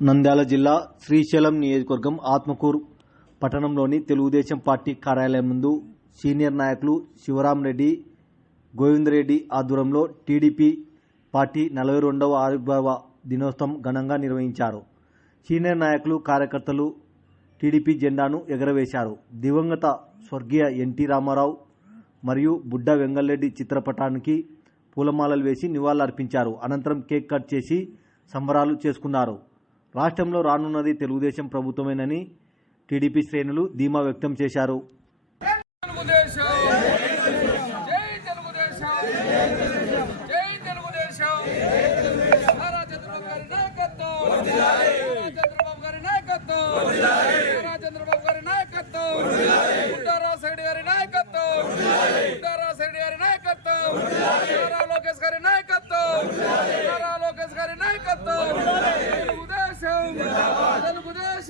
నంద్యాల జిల్లా శ్రీశైలం నియోజకవర్గం ఆత్మకూరు పట్టణంలోని తెలుగుదేశం పార్టీ కార్యాలయం ముందు సీనియర్ నాయకులు శివరాంరెడ్డి గోవిందరెడ్డి ఆధ్వర్యంలో టీడీపీ పార్టీ నలభై రెండవ ఆవిర్భావ దినోత్సవం ఘనంగా నిర్వహించారు. సీనియర్ నాయకులు కార్యకర్తలు టీడీపీ జెండాను ఎగరవేశారు. దివంగత స్వర్గీయ ఎన్టీ రామారావు మరియు బుడ్డ వెంగళరెడ్డి చిత్రపటానికి పూలమాలలు వేసి నివాళులర్పించారు. అనంతరం కేక్ కట్ చేసి సంబరాలు చేసుకున్నారు. రాష్ట్రంలో రానున్నది తెలుగుదేశం ప్రభుత్వమేనని టీడీపీ శ్రేణులు ధీమా వ్యక్తం చేశారు నాయకత్వం లోకేష్ గారి నాయకత్వం తెలుగుదేశం నారా చంద్రబాబు గారి నాయకత్వం నారా చంద్రబాబు గారి నాయకత్వం నారా చంద్రబాబు గారి నాయకత్వం బుడ్డారావు సైడ్ గారి నాయకత్వం బుడ్డారావు సైడ్ గారి నాయకత్వం నారా లోకేష్ గారి నాయకత్వం నారా లోకేష్ గారి నాయకత్వం తెలుగుదేశం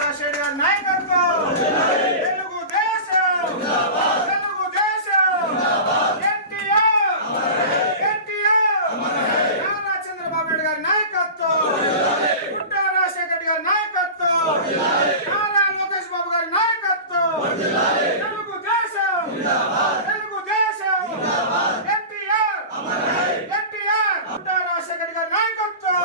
రాజశేఖర్ గారి నాయకత్వం. తెలుగుదేశం తెలుగుదేశం ఎన్టీఆర్. ఎన్టీఆర్. నారా చంద్రబాబు నాయుడు గారి నాయకత్వం. పుట్ట రాజశేఖర్ గారి నాయకత్వం. నారా లోకేష్ బాబు గారి నాయకత్వం. తెలుగుదేశం తెలుగుదేశం ఎన్టీఆర్. ఎన్టీఆర్. పుట్ట రాజశేఖర్ గారి నాయకత్వం.